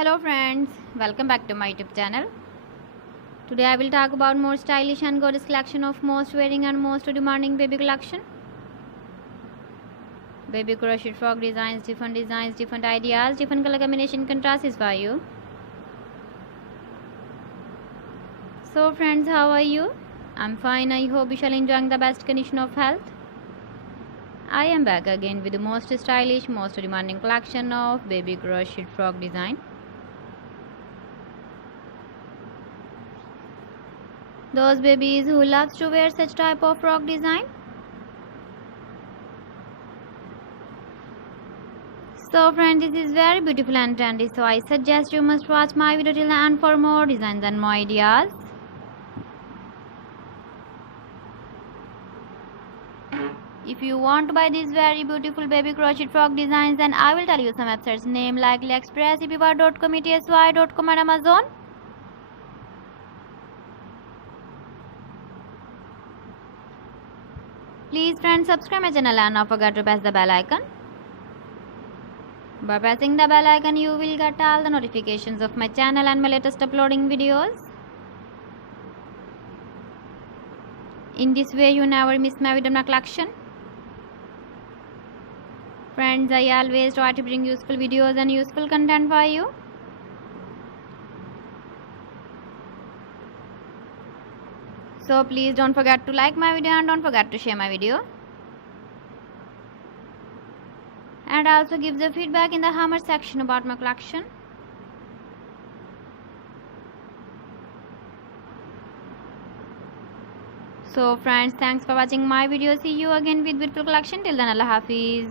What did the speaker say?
Hello friends, welcome back to my YouTube channel. Today I will talk about more stylish and gorgeous collection of most wearing and most demanding baby collection. Baby crochet frog designs, different ideas, different color combination contrasts for you. So friends, how are you? I'm fine. I hope you shall enjoying the best condition of health. I am back again with the most stylish, most demanding collection of baby crochet frog design. Those babies who loves to wear such type of frog design. So friends, this is very beautiful and trendy, so I suggest you must watch my video till the end for more designs and more ideas. If you want to buy these very beautiful baby crochet frog designs, then I will tell you some websites name like AliExpress, eBay.com, etsy.com and Amazon. Please friends, subscribe my channel and not forget to press the bell icon. By pressing the bell icon, you will get all the notifications of my channel and my latest uploading videos. In this way, you never miss my video collection. Friends, I always try to bring useful videos and useful content for you. So please don't forget to like my video and don't forget to share my video. And also give the feedback in the comment section about my collection. So friends, thanks for watching my video. See you again with beautiful collection. Till then, Allah Hafiz.